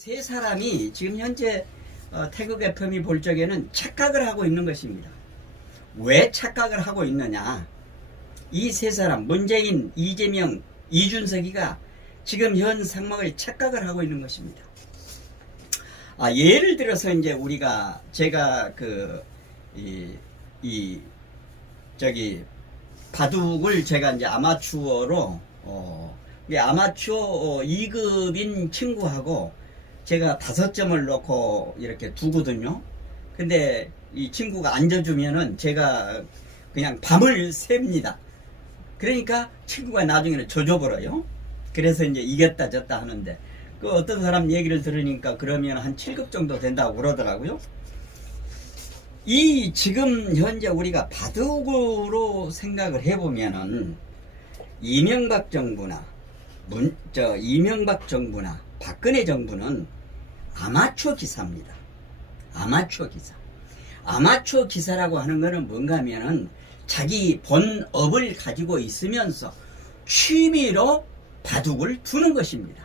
세 사람이 지금 현재 태극 FM이 볼 적에는 착각을 하고 있는 것입니다. 왜 착각을 하고 있느냐? 이 세 사람, 문재인, 이재명, 이준석이가 지금 현 상황을 착각을 하고 있는 것입니다. 예를 들어서 이제 제가 바둑을 제가 이제 아마추어로 아마추어 2급인 친구하고 제가 5점을 놓고 이렇게 두거든요. 근데 이 친구가 앉아주면은 제가 그냥 밤을 셉니다. 그러니까 친구가 나중에는 져줘버려요. 그래서 이제 이겼다 졌다 하는데, 그 어떤 사람 얘기를 들으니까 그러면 한 7급 정도 된다고 그러더라고요. 지금 현재 우리가 바둑으로 생각을 해보면은 이명박 정부나 박근혜 정부는 아마추어 기사입니다. 아마추어 기사. 아마추어 기사라고 하는 거는 뭔가 하면은 자기 본업을 가지고 있으면서 취미로 바둑을 두는 것입니다.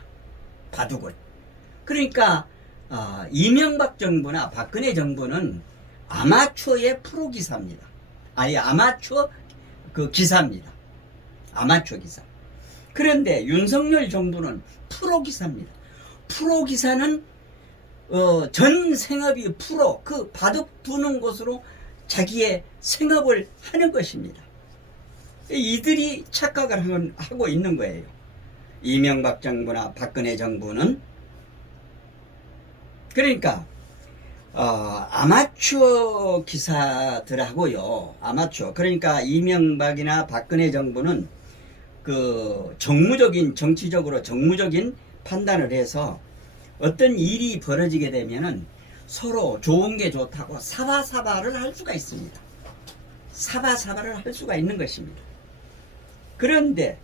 바둑을. 그러니까 이명박 정부나 박근혜 정부는 아마추어의 프로 기사입니다. 아마추어 기사입니다. 아마추어 기사. 그런데 윤석열 정부는 프로 기사입니다. 프로 기사는 전 생업이 프로, 바둑 두는 곳으로 자기의 생업을 하는 것입니다. 이들이 착각을 하고 있는 거예요. 이명박 정부나 박근혜 정부는. 그러니까 아마추어 기사들하고요. 그러니까 이명박이나 박근혜 정부는 정치적으로 정무적인 판단을 해서 어떤 일이 벌어지게 되면은 서로 좋은 게 좋다고 사바사바를 할 수가 있습니다. 사바사바를 할 수가 있는 것입니다. 그런데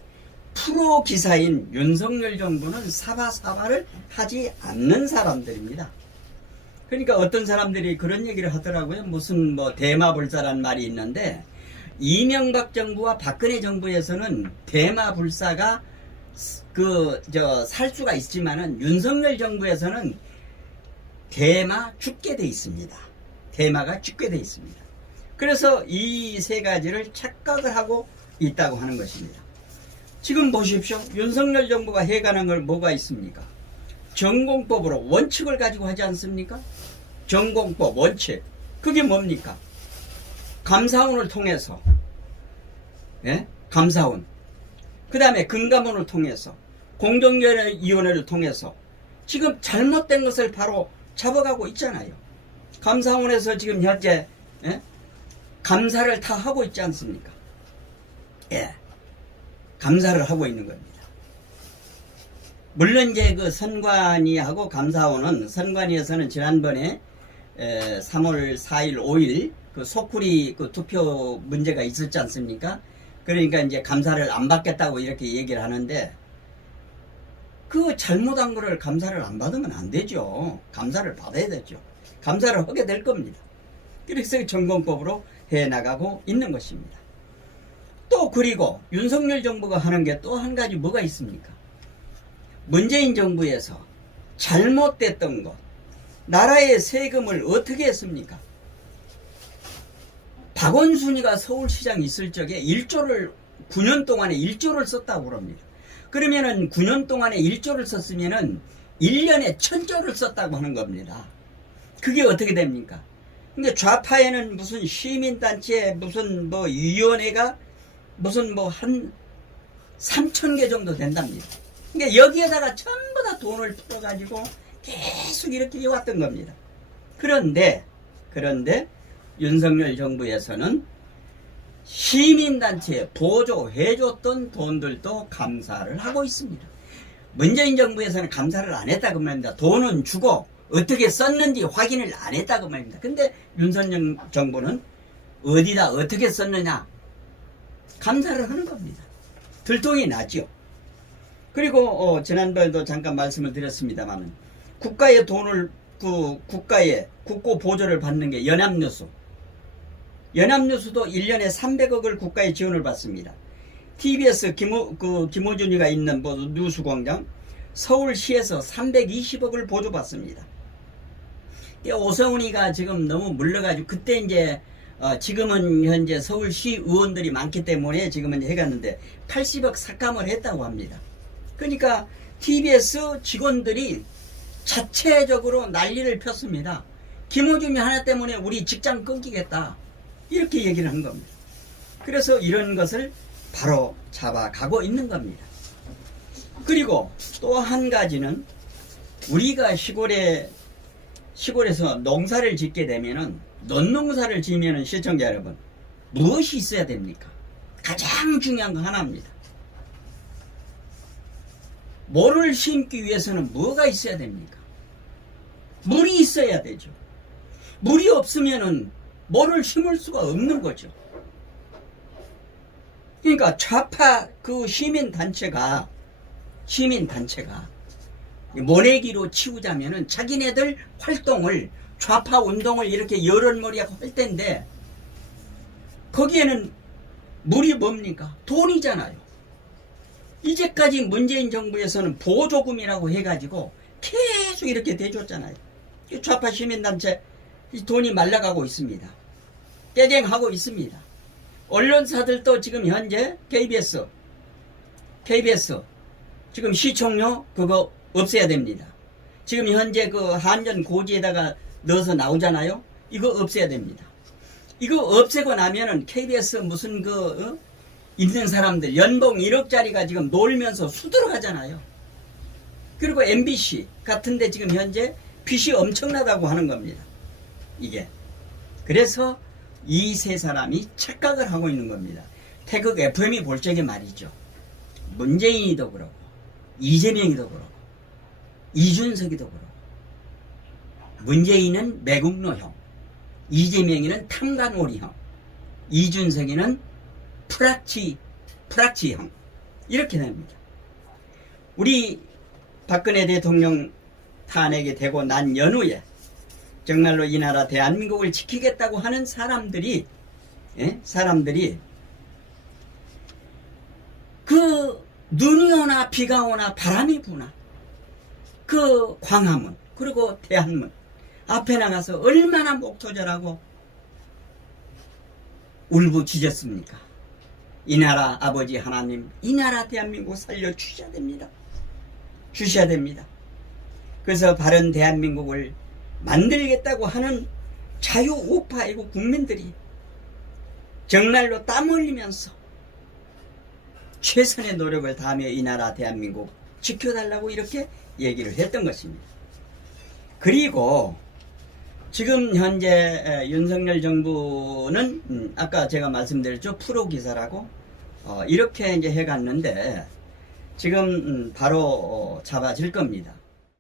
프로 기사인 윤석열 정부는 사바사바를 하지 않는 사람들입니다. 그러니까 어떤 사람들이 그런 얘기를 하더라고요. 무슨 대마불사란 말이 있는데, 이명박 정부와 박근혜 정부에서는 대마불사가 살 수가 있지만은 윤석열 정부에서는 대마 죽게 돼 있습니다. 대마가 죽게 돼 있습니다. 그래서 이 세 가지를 착각을 하고 있다고 하는 것입니다. 지금 보십시오. 윤석열 정부가 해가는 걸 뭐가 있습니까? 전공법으로 원칙을 가지고 하지 않습니까? 전공법, 원칙. 그게 뭡니까? 감사원을 통해서, 감사원. 그 다음에 금감원을 통해서, 공정위원회를 통해서 지금 잘못된 것을 바로 잡아가고 있잖아요. 감사원에서 지금 현재 감사를 다 하고 있지 않습니까? 감사를 하고 있는 겁니다. 물론 이제 선관위하고 감사원은, 선관위에서는 지난번에 3월 4일, 5일 소쿠리 투표 문제가 있었지 않습니까? 그러니까 이제 감사를 안 받겠다고 이렇게 얘기를 하는데, 잘못한 거를 감사를 안 받으면 안 되죠. 감사를 받아야 되죠. 감사를 하게 될 겁니다. 그래서 전공법으로 해나가고 있는 것입니다. 그리고 윤석열 정부가 하는 게 또 한 가지 뭐가 있습니까? 문재인 정부에서 잘못됐던 것, 나라의 세금을 어떻게 했습니까? 박원순이가 서울시장 있을 적에 9년 동안에 1조를 썼다고 그럽니다. 그러면은 9년 동안에 1조를 썼으면은 1년에 1000조를 썼다고 하는 겁니다. 그게 어떻게 됩니까? 근데 좌파에는 무슨 시민단체, 무슨 위원회가 한 3000개 정도 된답니다. 그러니까 여기에다가 전부 다 돈을 풀어가지고 계속 이렇게 해왔던 겁니다. 그런데 윤석열 정부에서는 시민단체에 보조해줬던 돈들도 감사를 하고 있습니다. 문재인 정부에서는 감사를 안 했다고 말입니다. 돈은 주고 어떻게 썼는지 확인을 안 했다고 말입니다. 근데 윤석열 정부는 어디다 어떻게 썼느냐, 감사를 하는 겁니다. 들통이 나죠. 그리고 지난번에도 잠깐 말씀을 드렸습니다만, 국가의 돈을 국고 보조를 받는 게 연합뉴스도 1년에 300억을 국가의 지원을 받습니다. TBS 김호준이가 있는 뉴스공장, 서울시에서 320억을 보조받습니다. 오세훈이가 지금 너무 물러가지고 그때 이제 지금은 현재 서울시 의원들이 많기 때문에 지금은 해갔는데 80억 삭감을 했다고 합니다. 그러니까 TBS 직원들이 자체적으로 난리를 폈습니다. 김어준이 하나 때문에 우리 직장 끊기겠다, 이렇게 얘기를 한 겁니다. 그래서 이런 것을 바로 잡아가고 있는 겁니다. 그리고 또 한 가지는 우리가 시골에서 농사를 짓게 되면은, 논농사를 지으면은 시청자 여러분, 무엇이 있어야 됩니까? 가장 중요한 거 하나입니다. 뭐를 심기 위해서는 뭐가 있어야 됩니까? 물이 있어야 되죠. 물이 없으면은 뭐를 심을 수가 없는 거죠. 그러니까 좌파 그 시민단체가 모내기로 치우자면은 자기네들 활동을, 좌파 운동을 이렇게 여론머리하고 할 텐데, 거기에는 물이 뭡니까? 돈이잖아요. 이제까지 문재인 정부에서는 보조금이라고 해가지고 계속 이렇게 대줬잖아요. 좌파 시민단체 돈이 말라가고 있습니다. 깨갱하고 있습니다. 언론사들도 지금 현재 KBS 지금 시청료 그거 없애야 됩니다. 지금 현재 그 한전 고지에다가 넣어서 나오잖아요. 이거 없애야 됩니다. 이거 없애고 나면은 KBS 무슨 있는 사람들 연봉 1억짜리가 지금 놀면서 수두룩하잖아요. 그리고 MBC 같은데 지금 현재 빚이 엄청나다고 하는 겁니다. 이게. 그래서 이 세 사람이 착각을 하고 있는 겁니다. 태극 FM이 볼 적에 말이죠. 문재인이도 그렇고, 이재명이도 그렇고, 이준석이도 그렇고, 문재인은 매국노형, 이재명이는 탐관오리형, 이준석이는 프락치형, 이렇게 됩니다. 우리 박근혜 대통령 탄핵이 되고 난 연후에 정말로 이 나라 대한민국을 지키겠다고 하는 사람들이 그 눈이 오나 비가 오나 바람이 부나 그 광화문 그리고 대한문 앞에 나가서 얼마나 목토절하고 울부짖었습니까? 이 나라 아버지 하나님, 이 나라 대한민국 살려주셔야 됩니다. 주셔야 됩니다. 그래서 바른 대한민국을 만들겠다고 하는 자유우파이고 국민들이 정말로 땀 흘리면서 최선의 노력을 다하며 이 나라 대한민국 지켜달라고 이렇게 얘기를 했던 것입니다. 그리고 지금 현재 윤석열 정부는 아까 제가 말씀드렸죠. 프로기사라고 이렇게 이제 해갔는데 지금 바로 잡아질 겁니다.